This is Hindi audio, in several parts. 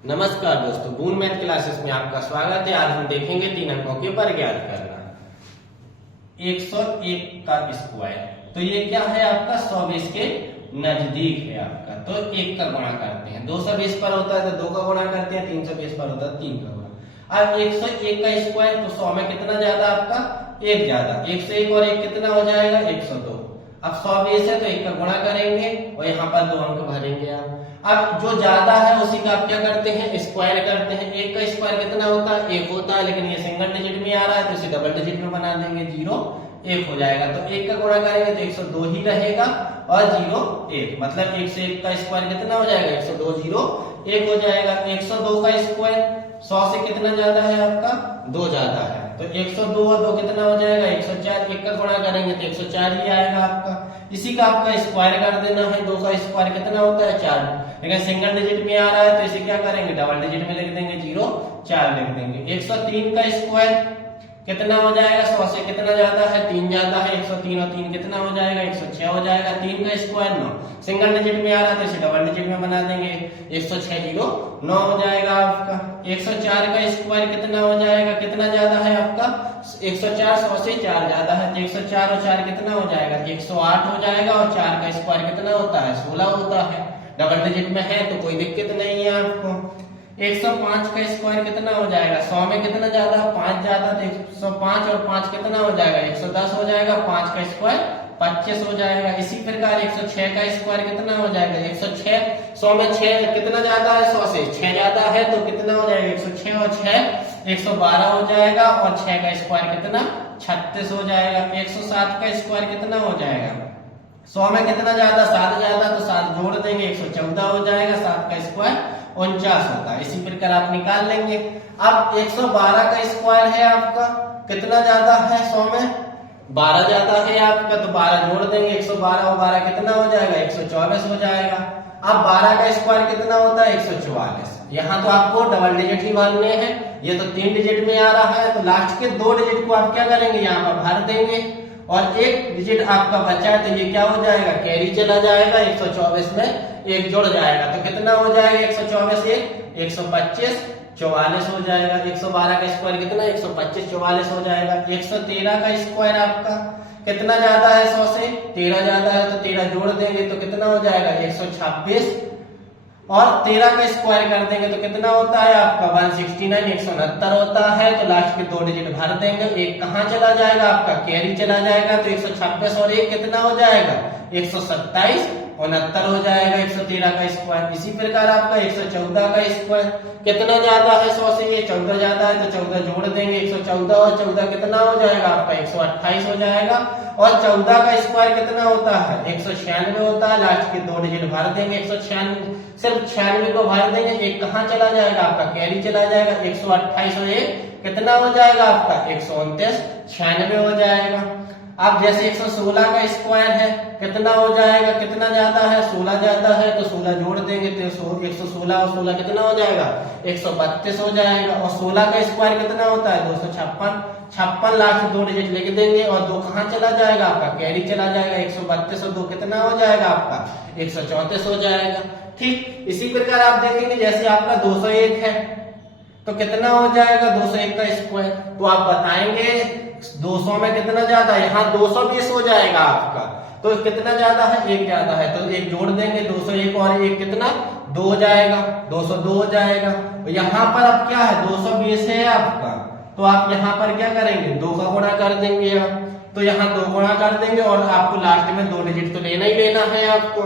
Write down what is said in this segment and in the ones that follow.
नमस्कार दोस्तों, बून मैथ क्लासेस में आपका स्वागत है। आज हम देखेंगे 3 अंकों के पर ज्ञात करना 101 का स्क्वायर। तो ये क्या है आपका 120 के नजदीक है आपका। तो 1 का गुणा करते हैं, 220 पर होता है तो 2 का गुणा करते हैं, 320 पर होता है 3 का गुणा। अब 101 का स्क्वायर तो 100 में कितना ज्यादा आपका 1 ज्यादा, 101 और 1 कितना हो जाएगा 102। अब 120 है तो 1 का गुणा करेंगे और यहाँ पर 2 अंक भरेंगे आप। अब जो ज्यादा है उसी का आप क्या करते हैं स्क्वायर करते हैं। 1 का स्क्वायर कितना होता है 1 होता है, लेकिन ये सिंगल डिजिट में आ रहा है तो इसे डबल डिजिट में बना देंगे, 0 1 हो जाएगा। तो 1 का गुणा करेंगे तो 102 ही रहेगा और 0 1, मतलब 1 से 1 का स्क्वायर कितना हो जाएगा 102, 0 1 हो जाएगा। 102 का स्क्वायर 100 से कितना ज्यादा है आपका 2 ज्यादा है, तो 102 और 2 कितना हो जाएगा 104। 1 का गुणा करेंगे तो 104 ही आएगा आपका। इसी का आपका स्क्वायर कर देना है। 2 का स्क्वायर कितना होता है 4, लेकिन सिंगल डिजिट में आ रहा है तो इसे क्या करेंगे डबल डिजिट में लिख देंगे, 0 4 लिख देंगे। 103 का स्क्वायर कितना हो जाएगा 100 से कितना ज्यादा है 3 ज्यादा है, 103 और 3 कितना हो जाएगा 106 हो जाएगा। 3 का स्क्वायर 9, सिंगल डिजिट में आ रहा है तो इसे डबल डिजिट में बना देंगे, 106 0 9 हो जाएगा आपका। 104 का स्क्वायर कितना हो जाएगा, कितना ज्यादा है आपका 104, 100 से 4 ज्यादा है तो 104 और 4 कितना हो जाएगा 108 हो जाएगा। और 4 का स्क्वायर कितना होता है 16 होता है, डबल डिजिट में है तो कोई दिक्कत नहीं है आपको। 105 का स्क्वायर कितना हो जाएगा 100 में कितना ज्यादा 5 ज्यादा, तो 105 और 5 कितना हो जाएगा 110 हो जाएगा। 5 का स्क्वायर 25 हो जाएगा। इसी प्रकार 106 का स्क्वायर कितना हो जाएगा 106, 100 में 6 कितना ज्यादा है 100 से 6 ज्यादा है तो कितना हो जाएगा 106 और 6 112 हो जाएगा। और 6 का स्क्वायर कितना 36 हो जाएगा। 107 का स्क्वायर कितना हो जाएगा 100 में कितना ज्यादा 7 ज्यादा, तो 7 जोड़ देंगे 114 हो जाएगा। 7 का स्क्वायर 49 होता है। इसी प्रकार आप निकाल लेंगे। अब 112 का स्क्वायर है आपका कितना ज्यादा है 100 में 12 ज्यादा है आपका, तो 12 जोड़ देंगे 112 और 12 कितना हो जाएगा 124 हो जाएगा। अब 12 का स्क्वायर कितना होता है 144। यहाँ तो आपको डबल डिजिट ही भरने हैं, ये तो 3 डिजिट में आ रहा है तो लास्ट के 2 डिजिट को आप क्या करेंगे यहाँ पर भर देंगे और 1 डिजिट आपका बचा है तो ये क्या हो जाएगा कैरी चला जाएगा। 124 में 1 जुड़ जाएगा तो कितना हो जाएगा 124 1 125 44 हो जाएगा। 112 का स्क्वायर कितना 125 44 हो जाएगा। 113 का स्क्वायर आपका कितना ज्यादा है 100 से 13 ज्यादा है तो 13 जोड़ देंगे तो कितना हो जाएगा 126 और 13 का स्क्वायर कर देंगे तो कितना होता है आपका 169 169 होता है। तो लास्ट के 2 डिजिट भर देंगे। 1 कहाँ चला जाएगा आपका कैरी चला जाएगा तो 126 और 1 कितना हो जाएगा 127 69 हो जाएगा। 113 का स्क्वायर। इसी प्रकार आपका 114 का स्क्वायर कितना ज्यादा है 100 से ये 14 ज्यादा है तो 14 जोड़ देंगे 114 और 14 कितना हो जाएगा आपका 128 हो जाएगा। और 14 का स्क्वायर कितना होता है 196 होता है। लास्ट के 2 डिजिट भर देंगे 196, सिर्फ 96 को भर देंगे। 1 कहाँ चला जाएगा आपका कैरी चला जाएगा 128 और 1 कितना हो जाएगा आपका 129 96 हो जाएगा। अब जैसे 116 का स्क्वायर है कितना हो जाएगा, कितना ज्यादा है 16 ज्यादा है तो 16 जोड़ देंगे तो 116 और 16 कितना हो जाएगा 132 हो जाएगा। और 16 का स्क्वायर कितना होता है 256 56 लास्ट 2 डिजिट लिख देंगे और 2 कहाँ चला जाएगा आपका कैरी चला जाएगा 132 और 2 कितना हो जाएगा आपका 134 हो जाएगा। ठीक इसी प्रकार आप देखेंगे जैसे आपका 201 है तो कितना हो जाएगा 201 का स्क्वायर, तो आप बताएंगे 200 में कितना ज्यादा है, यहाँ 220 हो जाएगा आपका। तो कितना ज्यादा है 1 ज्यादा है तो 1 जोड़ देंगे 201 और 1 कितना 2 हो जाएगा 202 हो जाएगा। यहाँ पर अब क्या है 220 है आपका, तो आप यहाँ पर क्या करेंगे 2 का गुणा कर देंगे आप, तो यहाँ 2 गुणा कर देंगे और आपको लास्ट में 2 डिजिट तो लेना ही लेना है आपको।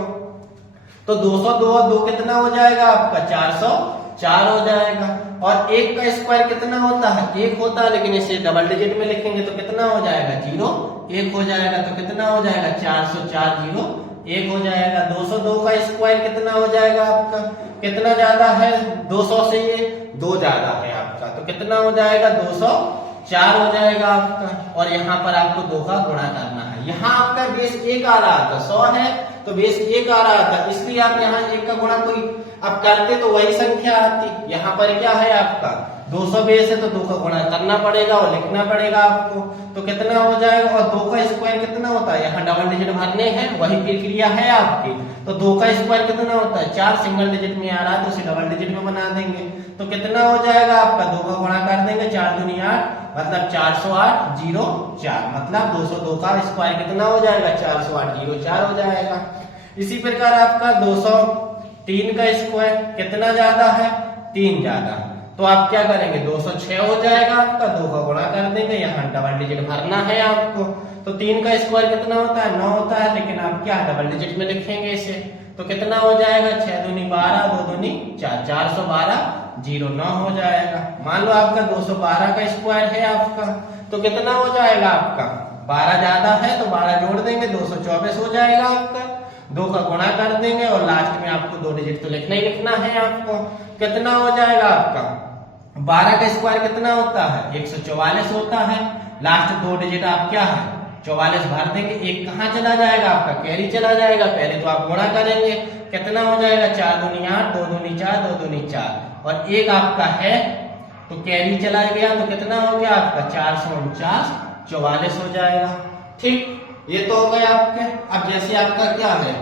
तो 202 और 2 कितना हो जाएगा आपका 404 हो जाएगा। और 1 का स्क्वायर कितना होता है 1 होता है, लेकिन इसे डबल डिजिट में लिखेंगे तो कितना हो जाएगा 0 1 हो जाएगा। तो कितना हो जाएगा 404 0 1 हो जाएगा। 202 का स्क्वायर कितना हो जाएगा आपका, कितना ज्यादा है 200 से ये 2 ज्यादा है आपका, तो कितना हो जाएगा 204 हो जाएगा आपका। और यहाँ पर आपको 2 का गुणा करना है। यहाँ आपका बेस 1 आ रहा था 100 है तो बेस 1 आ रहा था, इसलिए आप यहाँ 1 का गुणा कोई अब करते तो वही संख्या आती। यहाँ पर क्या है आपका 200 बेस है तो 2 का गुणा करना पड़ेगा और लिखना पड़ेगा आपको, तो कितना हो जाएगा। और 2 का स्क्वायर कितना होता है, यहाँ डबल डिजिट भरने हैं, वही प्रक्रिया है आपकी। तो 2 का स्क्वायर कितना होता है 4, सिंगल डिजिट में आ रहा है तो उसे डबल डिजिट में बना देंगे। तो कितना हो जाएगा आपका 2 का गुणा कर देंगे 4 दूनी 8 मतलब 408 0 4 मतलब 202 का स्क्वायर कितना हो जाएगा 408 0 4 हो जाएगा। इसी प्रकार आपका 203 का स्क्वायर कितना ज्यादा है 3 ज्यादा, तो आप क्या करेंगे 206 हो जाएगा आपका, 2 का गुणा कर देंगे, यहाँ डबल डिजिट भरना है आपको। तो 3 का स्क्वायर कितना होता है 9 होता है, लेकिन आप क्या डबल डिजिट में लिखेंगे इसे, तो कितना हो जाएगा 6 दूनी 12 2 दूनी 4 412 0 9 हो जाएगा। मान लो आपका 212 का स्क्वायर है आपका, तो कितना हो जाएगा आपका 12 ज्यादा है तो 12 जोड़ देंगे 224 हो जाएगा आपका। 2 का गुणा कर देंगे और लास्ट में आपको 2 डिजिट तो लिखना ही लिखना है आपको। कितना हो जाएगा आपका 12 का स्क्वायर कितना होता है 144 होता है, लास्ट 2 डिजिट आप क्या है 44 भर देंगे, एक कहाँ चला जाएगा आपका कैरी चला जाएगा, पहले तो आप गुणा करेंगे कितना हो जाएगा 4 दूनी 8 2 दूनी 4 2 दूनी 4 और एक आपका है तो कैरी चला गया, तो कितना हो गया आपका 449 44 हो जाएगा। ठीक, ये तो हो गया आपके। अब जैसे आपका क्या है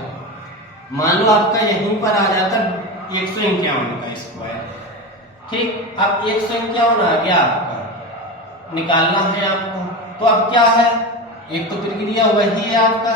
मान लो आपका यहीं पर आ जाता 151 का स्क्वायर, ठीक, अब 151 आ गया आपका, निकालना है आपको। तो अब क्या है एक तो प्रक्रिया वही है आपका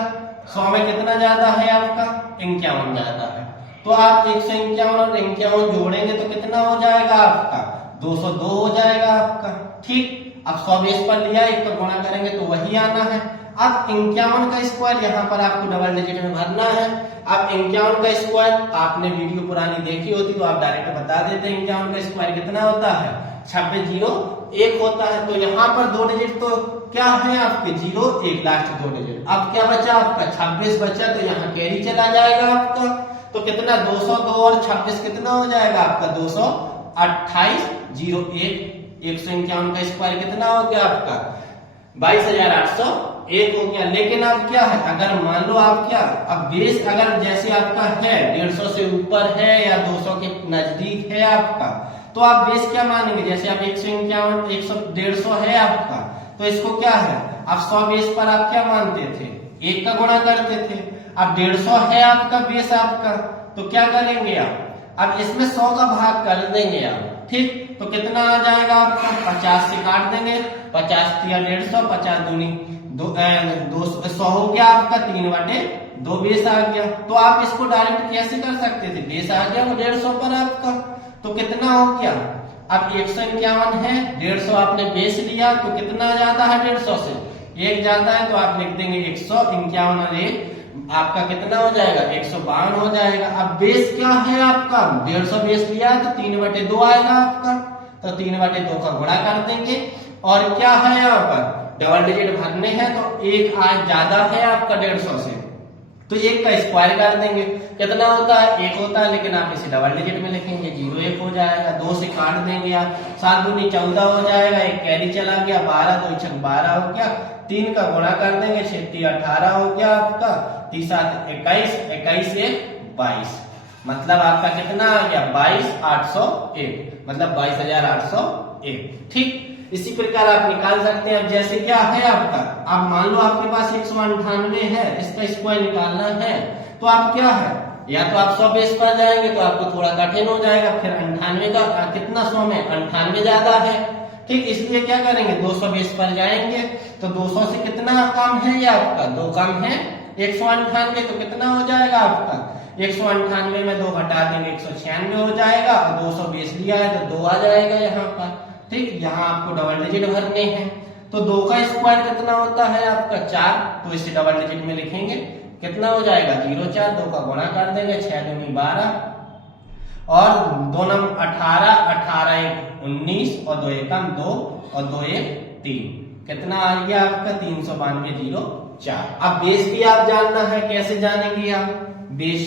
100 में कितना ज्यादा है आपका 51 ज्यादा है, तो आप 151 और 51 जोड़ेंगे तो कितना हो जाएगा आपका 202 हो जाएगा आपका। ठीक, अब 100 बेस पर लिया, एक का गुणा करेंगे तो वही आना है। अब 51 का स्क्वायर यहाँ पर आपको डबल डिजिट में भरना है। अब 51 का स्क्वायर आपने वीडियो पुरानी देखी होती तो आप डायरेक्ट बता देते 51 का स्क्वायर कितना होता है 26 0 1 होता है। तो यहाँ पर 2 डिजिट तो क्या है आपके 0 1 लास्ट 2 डिजिट। अब क्या बचा आपका 26 बचा, तो यहाँ कैरी चला जाएगा आपका, तो कितना 202 और 26 कितना हो जाएगा आपका 228 0 1 151 का स्क्वायर कितना हो गया आपका 22,801 हो गया। लेकिन अब क्या है अगर मान लो आप क्या अब बेस अगर जैसे आपका है 150 से ऊपर है या 200 के नजदीक है आपका, तो आप बेस क्या मानेंगे, जैसे आप 151 150 है आपका, तो इसको क्या है आप 100 बेस पर आप क्या मानते थे 1 का गुणा करते थे। अब 150 है आपका बेस आपका, तो क्या करेंगे आप अब इसमें 100 का भाग कर देंगे आप। ठीक, तो कितना आ जाएगा आपका 50 से काट देंगे, 50 या 150 50 दूनी 200 हो गया आपका 3/2 बेस आ गया। तो आप इसको डायरेक्ट कैसे कर सकते थे, बेस आ गया वो 150 पर आपका, तो कितना हो गया अब 151 है 150 आपने बेस लिया, तो कितना ज्यादा है 150 से 1 ज्यादा है, तो आप लिख देंगे 151 और 1 आपका कितना हो जाएगा 152 हो जाएगा। अब बेस क्या है आपका 150 बेस लिया है तो 3/2 आएगा आपका, तो 3/2 का गुणा कर देंगे। और क्या है यहाँ पर डबल डिजिट भरने हैं, तो 1 आज ज्यादा है आपका 150 से, तो 1 का स्क्वायर कर देंगे, कितना होता है 1 होता है, लेकिन आप इसे डबल डिजिट में लिखेंगे 0 1 हो जाएगा। 2 से काट देंगे आप 7 दूनी 14 हो जाएगा, एक कैरी चला गया 12 2 6 12 हो गया, 3 का गुणा कर देंगे 6 18 हो गया आपका, 3 7 21 21 1 22, मतलब आपका कितना आ गया 22,801 मतलब 22,801। ठीक, इसी प्रकार आप निकाल सकते हैं। अब जैसे क्या है आपका अब मान लो आपके पास 198 है, इसका स्क्वायर निकालना है, तो आप क्या है या तो आप 100 बेस पर जाएंगे तो आपको थोड़ा कठिन हो जाएगा, फिर 98 का कितना 100 में 98 ज्यादा है। ठीक, इसलिए क्या करेंगे 200 बेस पर जाएंगे, तो 200 से कितना कम है ये आपका 2 कम है 198, तो कितना हो जाएगा आपका 198 में 2 घटा देंगे 196 हो जाएगा, और 200 बेस लिया है तो 2 आ जाएगा यहाँ पर। ठीक, यहाँ आपको डबल डिजिट भरने हैं, तो 2 का स्क्वायर कितना होता है आपका 4, तो इसे डबल डिजिट में लिखेंगे कितना हो जाएगा 0 4, 2 का गुणा कर देंगे 6 दूनी 12 और 2 नम 18 18 1 19 और 2 एकम 2 और 2 1 3, कितना आ गया आपका 392 0 4। अब बेस भी आप जानना है, कैसे जानेंगे आप बेस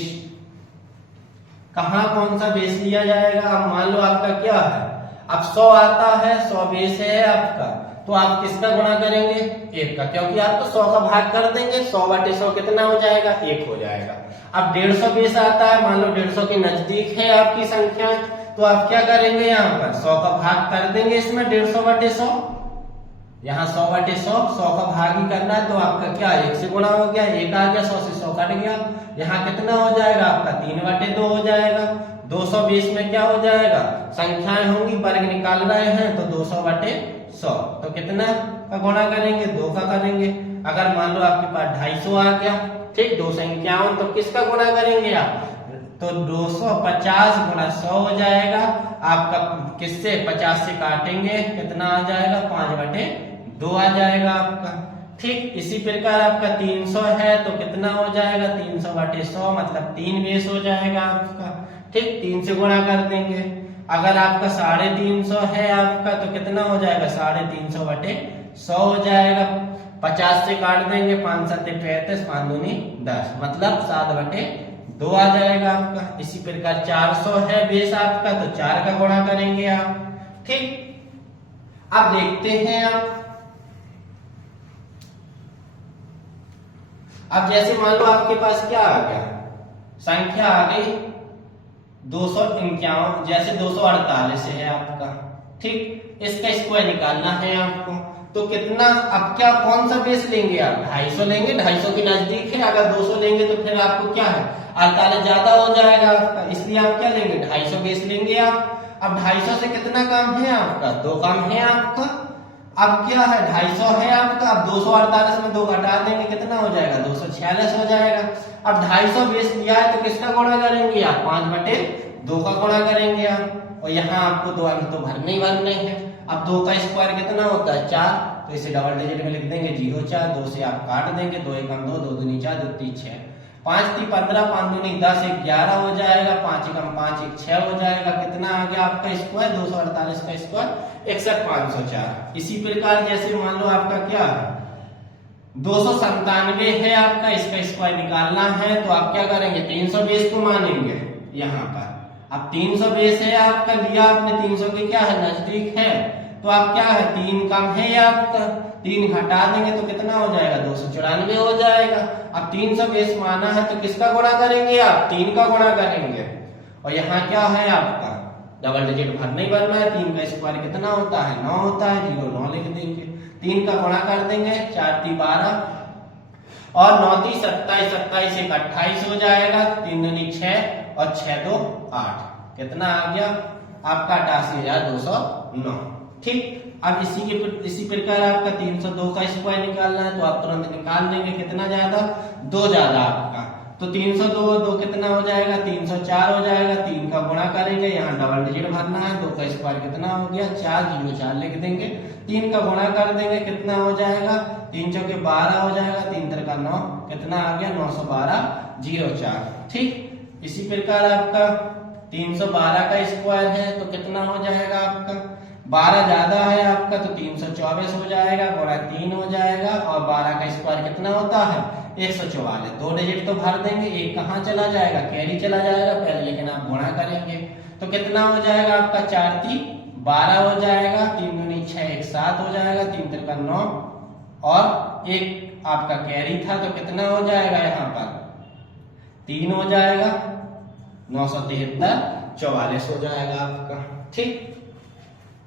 कहाँ कौन सा बेस लिया जाएगा। अब मान लो आपका क्या है अब 100 आता है 100 बेस है आपका, तो आप किसका गुणा करेंगे 1 का, क्योंकि आप तो 100 का भाग कर देंगे 100/100 कितना हो जाएगा 1 हो जाएगा। अब 150 बेस आता है, मान लो 150 के नजदीक है आपकी संख्या, तो आप क्या करेंगे यहाँ पर 100 का भाग कर देंगे इसमें 150/100, यहाँ 100/100, 100 का भाग ही करना है तो आपका क्या 1 से गुणा हो गया, 1 आ गया, 100 से 100 कट गया, यहाँ कितना हो जाएगा आपका 3/2 हो जाएगा। 220 में क्या हो जाएगा, संख्याएं होंगी, वर्ग निकाल रहे हैं तो 200/100, तो कितना का गुणा करेंगे, 2 का करेंगे। अगर मान लो आपके पास 250 आ गया, ठीक, 2 संख्याओं, तो किसका गुणा करेंगे आप, तो 250 गुणा 100 हो जाएगा आपका, किससे 50 से काटेंगे, कितना आ जाएगा 5/2 आ जाएगा आपका। ठीक, इसी प्रकार आपका 300 है तो कितना हो जाएगा 300/100, मतलब 3 बेस हो जाएगा आपका। ठीक, 3 से गुणा कर देंगे। अगर आपका 350 है आपका तो कितना हो जाएगा 350/100 हो जाएगा। 50 से काट देंगे, 5 7 35, 5 दूनी 10, मतलब 7/2 आ जाएगा आपका। इसी प्रकार 400 है बेस आपका तो 4 का गुणा करेंगे आप। ठीक, अब देखते हैं आप, अब जैसे मान लो आपके पास क्या आ गया, संख्या आ गई 251, जैसे 248 है आपका। ठीक, इसका स्क्वायर निकालना है आपको, तो कितना, अब क्या कौन सा बेस लेंगे आप, 250 लेंगे, 250 के नजदीक है। अगर 200 लेंगे तो फिर आपको क्या है 48 ज्यादा हो जाएगा आपका, इसलिए आप क्या लेंगे 250 बेस लेंगे आप। अब 250 से कितना काम है आपका, 2 काम है आपका। अब क्या है 250 है आपका, अब 248 में 2 घटा देंगे, कितना हो जाएगा 246 हो जाएगा। अब 250 बेस लिया है तो किसका गुणा करेंगे आप, 5/2 का गुणा करेंगे आप। और यहाँ आपको 2 अंक तो भरने ही भरने हैं। अब 2 का स्क्वायर कितना होता है 4, तो इसे डबल डिजिट में लिख देंगे 0 4, 2 से आप काट देंगे, 2 1 2, 2 दूनी 4, 2 3 6, 5 3 15, 5 दूनी 10, 1 11 हो जाएगा, 5 1 5 1 6 हो जाएगा। कितना आ गया आपका स्क्वायर 248 का स्क्वायर 61504। इसी प्रकार जैसे मान लो आपका क्या है 297 है आपका, इसका स्क्वायर निकालना है तो आप क्या करेंगे 300 बेस को मानेंगे यहाँ पर। अब 300 बेस है आपका, लिया आपने 300 के क्या है नजदीक है, तो आप क्या है 3 कम है आपका, 3 घटा देंगे तो कितना हो जाएगा 294 हो जाएगा। अब 300 बेस माना है तो किसका गुणा करेंगे आप, 3 का गुणा करेंगे। और यहाँ क्या है आपका डबल डिजिट भरना ही भरना है। 3 का स्क्वायर कितना होता है 9 होता है, 0 9 लिख देंगे, 3 का गुणा कर देंगे, 4 3 12 और 9 3 27, 27 1 28 हो जाएगा, 3 दूनी 6 और 6 2 8, कितना आ गया आपका 88,209। ठीक, अब इसी प्रकार आपका 302 का स्क्वायर निकालना है तो आप तुरंत निकाल लेंगे, कितना ज्यादा 2 ज्यादा आपका, तो 302 2 कितना हो जाएगा 304 हो जाएगा। 3 का गुणा करेंगे, यहाँ डबल डिजिट भरना है, 2 का स्क्वायर कितना हो गया 4 0 4 लिख देंगे, 3 का गुणा कर देंगे, कितना हो जाएगा 3 चौके 12 हो जाएगा, 3 3 का 9, कितना आ गया 912 0 4। ठीक, इसी प्रकार आपका 312 का स्क्वायर है तो कितना हो जाएगा आपका, 12 ज्यादा है आपका तो 324 हो जाएगा, गुणा 3 हो जाएगा, और 12 का स्क्वायर कितना होता है 144। 2 डिजिट तो भर देंगे, एक कहाँ चला जाएगा कैरी चला जाएगा पहले, लेकिन आप गुणा करेंगे तो कितना हो जाएगा आपका 4 3 12 हो जाएगा, 3 दूनी 6 1 7 हो जाएगा, 3 3 का 9 और एक आपका कैरी था तो कितना हो जाएगा यहाँ पर 3 हो जाएगा, 973 44 हो जाएगा आपका। ठीक,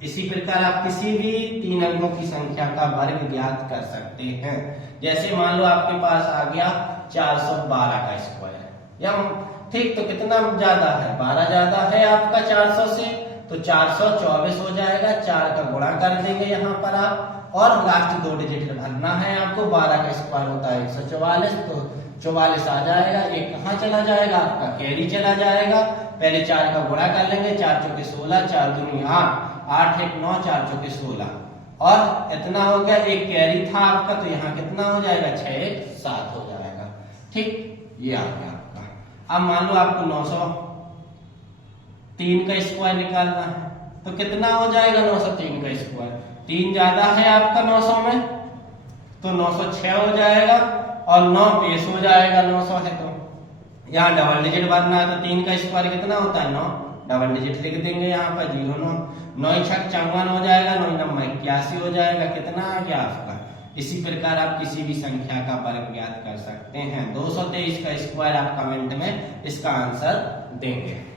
इसी प्रकार आप किसी भी 3 अंकों की संख्या का वर्ग ज्ञात कर सकते हैं। जैसे मान लो आपके पास आ गया 412 का स्क्वायर, या ठीक, तो कितना ज्यादा है 12 ज्यादा है आपका 400 से, तो 424 हो जाएगा, 4 का गुणा कर देंगे यहाँ पर आप, और लास्ट 2 डिजिट भरना है आपको। 12 का स्क्वायर होता है 144, तो 44 आ जाएगा, एक कहाँ चला जाएगा आपका कैरी चला जाएगा। पहले 4 का गुणा कर लेंगे, 4 चौके 16, 4 दूनी 8, 8 1 9, 4 चौके 16, और इतना हो गया, एक कैरी था आपका तो यहाँ कितना हो जाएगा 6 1 7 हो जाएगा। ठीक, ये आ गया आपका। अब मान लो आपको 903 का स्क्वायर निकालना है तो कितना हो जाएगा 903 का स्क्वायर, 3 ज्यादा है आपका 900 में तो 906 हो जाएगा, और 9 बेस हो जाएगा 900 है तो यहाँ डबल डिजिट भरना है, तो 3 का स्क्वायर कितना होता है 9, डबल डिजिट लिख देंगे यहाँ पर 0 9, 9 6 54 हो जाएगा, 9 9 81 हो जाएगा, कितना आ गया आपका। इसी प्रकार आप किसी भी संख्या का वर्ग ज्ञात कर सकते हैं। 223 का स्क्वायर आप कमेंट में इसका आंसर देंगे।